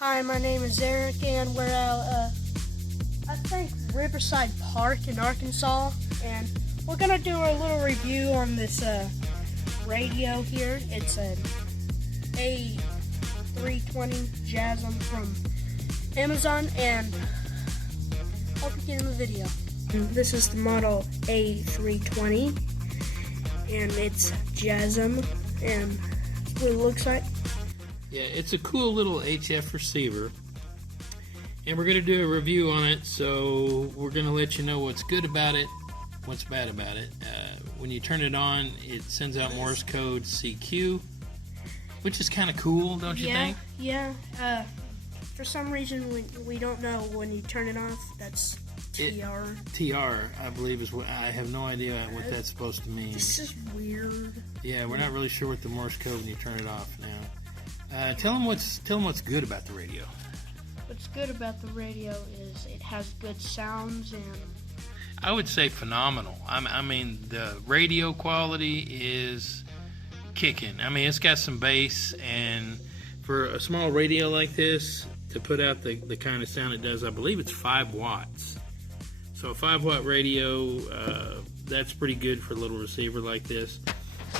Hi, my name is Erik, and we're at, I think, Riverside Park in Arkansas, and we're going to do a little review on this radio here. It's an A320 Jasm from Amazon, and hope you get in the video. This is the model A320, and it's Jasm, and that's what it looks like. Yeah, it's a cool little HF receiver, and we're going to do a review on it, so we're going to let you know what's good about it, what's bad about it. When you turn it on, it sends out Morse code CQ, which is kind of cool, don't you think? Yeah. For some reason, we don't know when you turn it off. That's TR. TR, I believe, is what I have no idea what that's supposed to mean. This is weird. Yeah, we're not really sure what the Morse code when you turn it off now. Tell them what's good about the radio. What's good about the radio is it has good sounds, and I would say phenomenal. I mean, the radio quality is kicking. I mean, it's got some bass, and for a small radio like this to put out the kind of sound it does, I believe it's 5 watts. So a 5-watt radio, that's pretty good for a little receiver like this.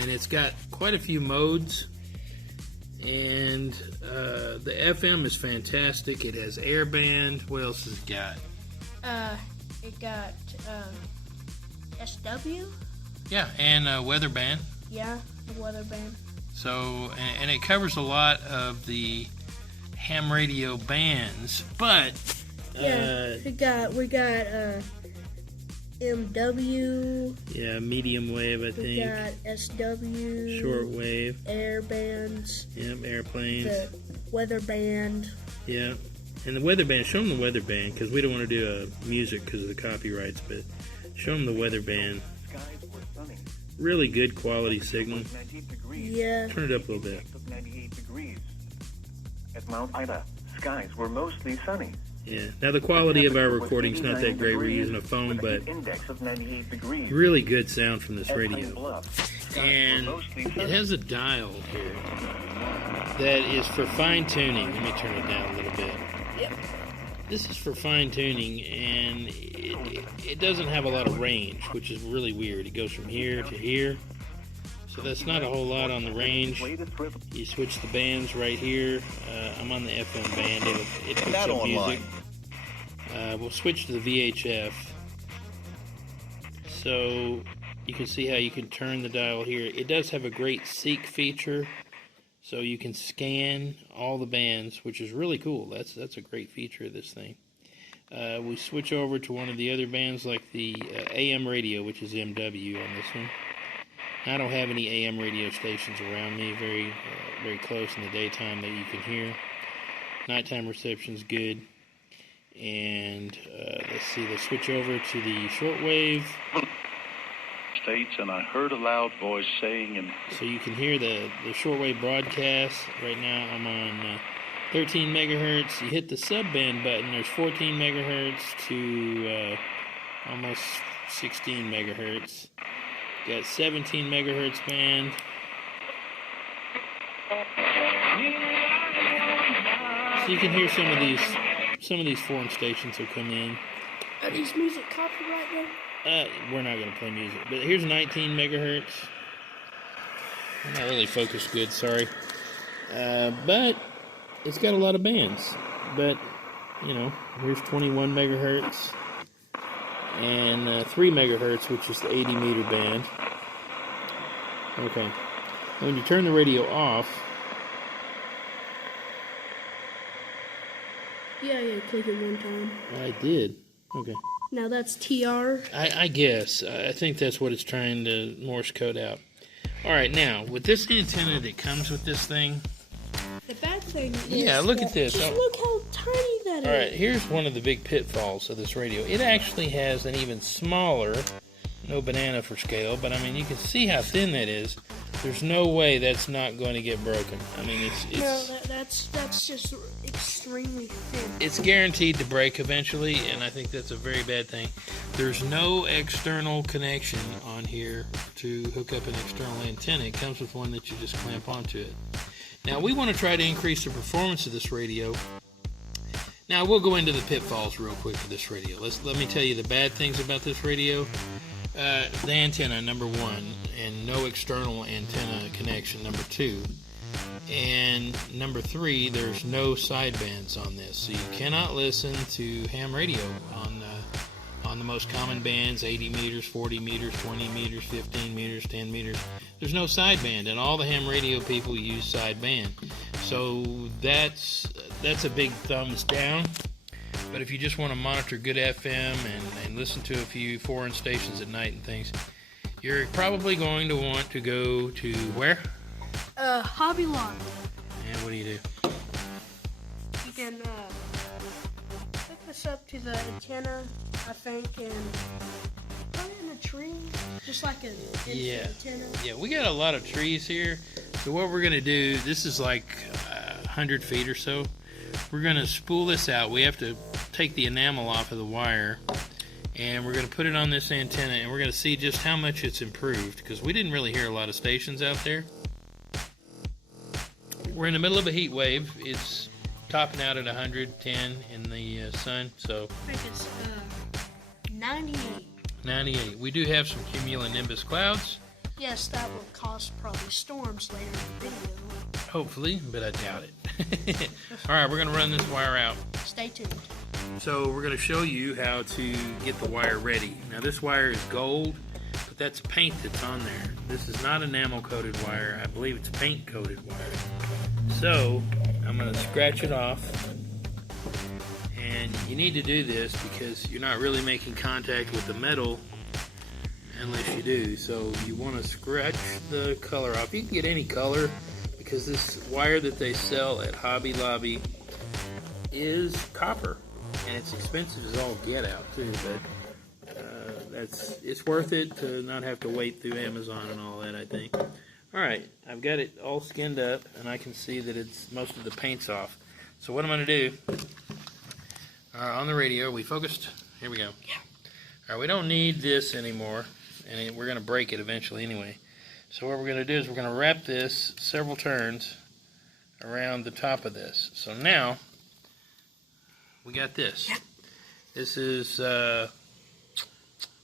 And it's got quite a few modes. And the FM is fantastic. It has airband. What else has it got? It got SW. Yeah, and weather band. Yeah, the weather band. So, and it covers a lot of the ham radio bands, but we got MW. Yeah, medium wave, I think. We got SW. Short wave. Air bands. Yep, airplanes. The weather band. Yeah, and the weather band. Show them the weather band, because we don't want to do music because of the copyrights, but show them the weather band. Really good quality signal. Yeah. Turn it up a little bit. 98 degrees. At Mount Ida, skies were mostly sunny. Yeah. Now the quality of our recording's not that great. We're using a phone, but really good sound from this radio. And it has a dial here that is for fine tuning. Let me turn it down a little bit. Yep. This is for fine tuning, and it doesn't have a lot of range, which is really weird. It goes from here to here. So that's not a whole lot on the range. You switch the bands right here. I'm on the FM band. It picks up music. We'll switch to the VHF. So you can see how you can turn the dial here. It does have a great seek feature, so you can scan all the bands, which is really cool. That's a great feature of this thing. We switch over to one of the other bands, like the AM radio, which is MW on this one. I don't have any AM radio stations around me very close in the daytime that you can hear. Nighttime reception's good. And let's see, let's switch over to the shortwave. States, and I heard a loud voice saying, and so you can hear the shortwave broadcast. Right now I'm on 13 megahertz. You hit the subband button, there's 14 megahertz to almost 16 megahertz. Got 17 megahertz band. So you can hear some of these foreign stations will come in. Are these music copyrighted? We're not going to play music. But here's 19 megahertz. I'm not really focused good, sorry. But it's got a lot of bands. But, you know, here's 21 megahertz. And 3 megahertz, which is the 80 meter band. Okay. When you turn the radio off, Yeah, click it one time. I did. Okay. Now that's TR. I guess. I think that's what it's trying to Morse code out. Alright, now, with this antenna that comes with this thing. The bad thing is. Yeah, look at this. Just look how tiny that is. Alright, here's one of the big pitfalls of this radio. It actually has an even smaller, no banana for scale, but I mean, you can see how thin that is. There's no way that's not going to get broken. I mean, it's no, that's just extremely thin. It's guaranteed to break eventually, and I think that's a very bad thing. There's no external connection on here to hook up an external antenna. It comes with one that you just clamp onto it. Now, we want to try to increase the performance of this radio Now we'll go into the pitfalls real quick for this radio. Let me tell you the bad things about this radio. The antenna, number one, and no external antenna connection, number two. And number three, there's no sidebands on this, so you cannot listen to ham radio on the most common bands, 80 meters, 40 meters, 20 meters, 15 meters, 10 meters. There's no sideband, and all the ham radio people use sideband. So that's a big thumbs down. But if you just want to monitor good FM and listen to a few foreign stations at night and things, you're probably going to want to go to where? Hobby Lobby. And what do? You can hook this up to the antenna, I think, and put it in a tree, just like an antenna. Yeah, we got a lot of trees here. So what we're going to do, this is like 100 feet or so. We're going to spool this out. We have to take the enamel off of the wire, and we're going to put it on this antenna, and we're going to see just how much it's improved, because we didn't really hear a lot of stations out there. We're in the middle of a heat wave. It's topping out at 110 in the sun, so I think it's 98. 98. We do have some cumulonimbus clouds. Yes, that will cause probably storms later in the video. Hopefully, but I doubt it. All right, we're going to run this wire out. Stay tuned. So we're going to show you how to get the wire ready. Now this wire is gold, but that's paint that's on there. This is not enamel coated wire. I believe it's paint coated wire. So I'm going to scratch it off. And you need to do this because you're not really making contact with the metal unless you do. So you want to scratch the color off. You can get any color because this wire that they sell at Hobby Lobby is copper. And it's expensive as all get out too, but it's worth it to not have to wait through Amazon and all that, I think. Alright, I've got it all skinned up, and I can see that it's most of the paint's off. So what I'm going to do, on the radio, we focused, here we go. Alright, we don't need this anymore, and we're going to break it eventually anyway. So what we're going to do is we're going to wrap this several turns around the top of this. So now, we got this. This is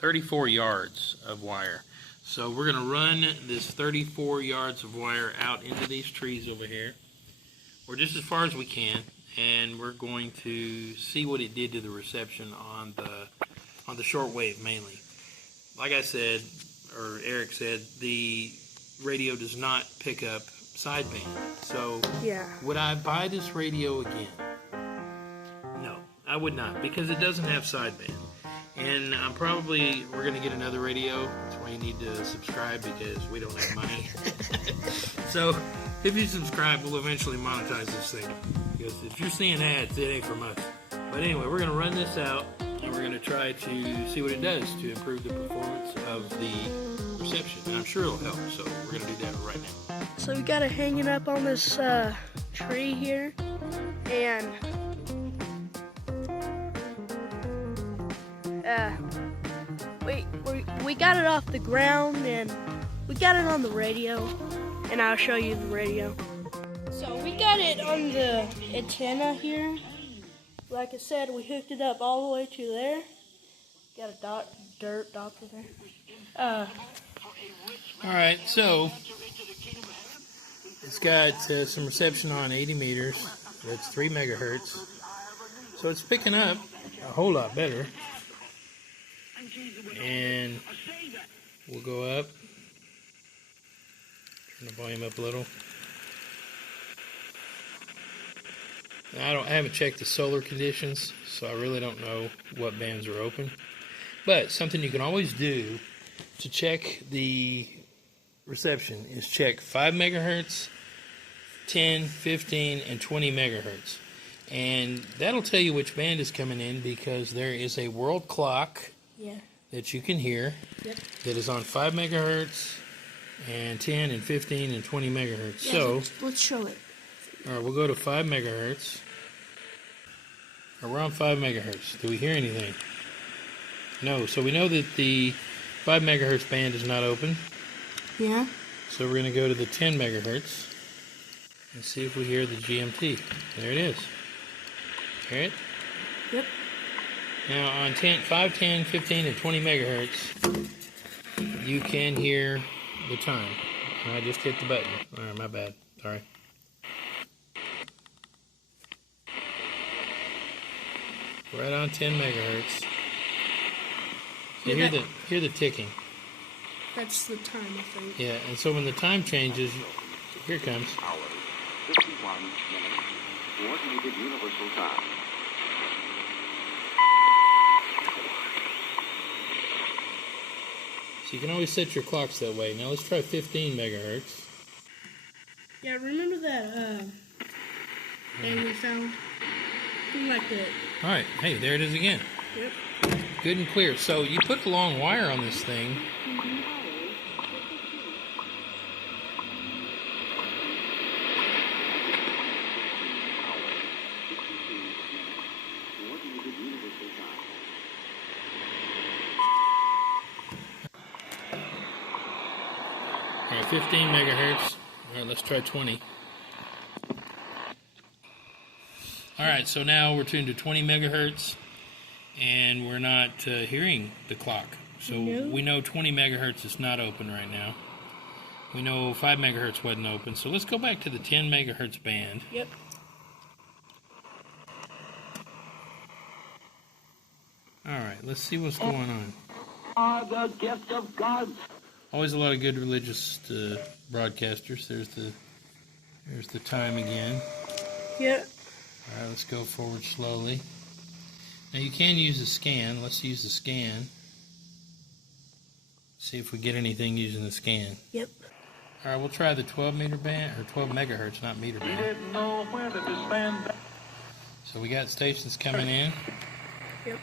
34 yards of wire. So we're going to run this 34 yards of wire out into these trees over here, or just as far as we can, and we're going to see what it did to the reception on the shortwave mainly. Like I said, or Eric said, the radio does not pick up sideband. So would I buy this radio again? No, I would not, because it doesn't have sideband. And we're going to get another radio. That's why you need to subscribe, because we don't have money. So if you subscribe, we'll eventually monetize this thing. Because if you're seeing ads, it ain't from us. But anyway, we're going to run this out, and we're going to try to see what it does to improve the performance of the reception. And I'm sure it'll help, so we're going to do that right now. So we got it hanging up on this tree here, and we got it off the ground, and we got it on the radio, and I'll show you the radio. So we got it on the antenna here. Like I said, we hooked it up all the way to there. Got a dirt Doppler there. Alright, so it's got some reception on 80 meters. That's 3 megahertz. So it's picking up a whole lot better. And we'll go up. Turn the volume up a little. Now, I haven't checked the solar conditions, so I really don't know what bands are open. But something you can always do to check the reception is check 5 megahertz, 10, 15, and 20 megahertz. And that'll tell you which band is coming in, because there is a world clock that you can hear that is on 5 megahertz and 10 and 15 and 20 megahertz. So let's show it. All right, we'll go to 5 megahertz. We're on 5 megahertz. Do we hear anything? No. So we know that the 5 megahertz band is not open. Yeah. So we're going to go to the 10 megahertz and see if we hear the GMT. There it is. Hear it? Yep. Now on 5, 10, 15, and 20 megahertz, you can hear the time. I just hit the button. Alright, my bad. Sorry. Right on 10 megahertz. So Yeah, hear the ticking. That's the time, I think. Yeah, and so when the time changes, here it comes. Hours, 51 minutes, coordinated universal time. So you can always set your clocks that way. Now let's try 15 megahertz. Yeah, remember that thing we found? Something like that. Alright, hey, there it is again. Yep. Good and clear. So you put a long wire on this thing. Alright, 15 megahertz. Alright, let's try 20. Alright, so now we're tuned to 20 megahertz, and we're not hearing the clock. So we know 20 megahertz is not open right now. We know 5 megahertz wasn't open. So let's go back to the 10 megahertz band. Yep. Alright, let's see what's going on. Are the gift of God. Always a lot of good religious broadcasters. There's the time again. Yep. Alright, let's go forward slowly. Now you can use the scan. Let's use the scan. See if we get anything using the scan. Yep. Alright, we'll try the 12 meter band, or 12 megahertz, not meter He band. didn't know where to disband. So we got stations coming in. Yep.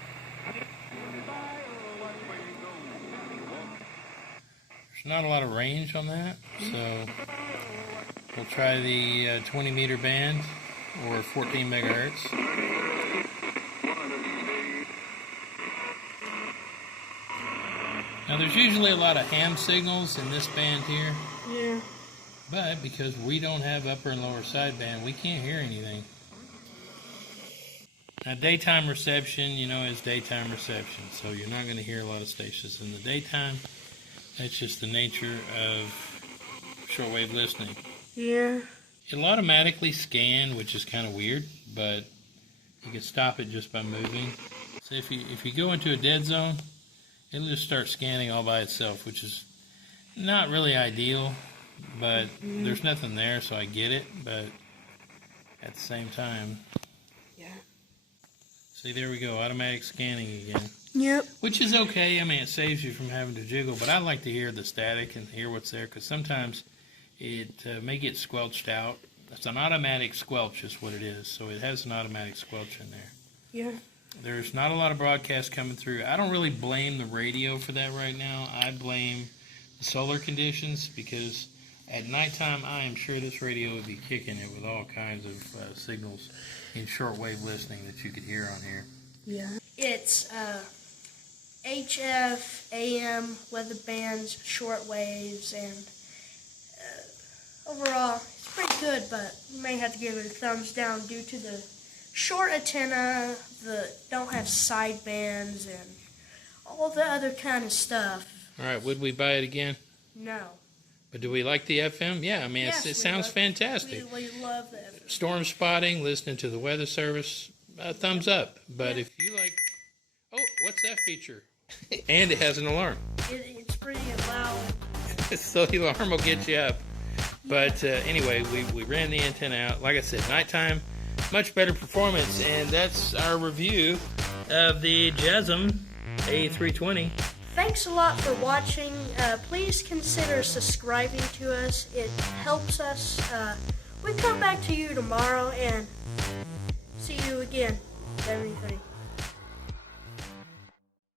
There's not a lot of range on that, so we'll try the 20 meter band, or 14 megahertz. Now there's usually a lot of ham signals in this band here, Yeah. but because we don't have upper and lower sideband, we can't hear anything. Now daytime reception, is daytime reception, so you're not going to hear a lot of stations in the daytime. That's just the nature of shortwave listening. Yeah. It'll automatically scan, which is kind of weird, but you can stop it just by moving. So if you go into a dead zone, it'll just start scanning all by itself, which is not really ideal, but there's nothing there, so I get it, but at the same time, Yeah. see, there we go, automatic scanning again. Yep. Which is okay. I mean, it saves you from having to jiggle, but I like to hear the static and hear what's there, because sometimes it may get squelched out. It's an automatic squelch is what it is, so it has an automatic squelch in there. Yeah. There's not a lot of broadcasts coming through. I don't really blame the radio for that right now. I blame the solar conditions, because at nighttime I am sure this radio would be kicking it with all kinds of signals in shortwave listening that you could hear on here. Yeah. It's HF, AM, weather bands, short waves, and overall it's pretty good, but you may have to give it a thumbs down due to the short antenna, the don't have sidebands, and all the other kind of stuff. All right, would we buy it again? No. But do we like the FM? Yeah, I mean, Yes, it we sounds love- fantastic. We love that. Storm spotting, listening to the weather service, thumbs up. But if you like, oh, what's that feature? And it has an alarm. It's pretty loud. So the alarm will get you up. But anyway, we ran the antenna out. Like I said, nighttime, much better performance. And that's our review of the Jasm A320. Thanks a lot for watching. Please consider subscribing to us. It helps us. We'll come back to you tomorrow and see you again. 73.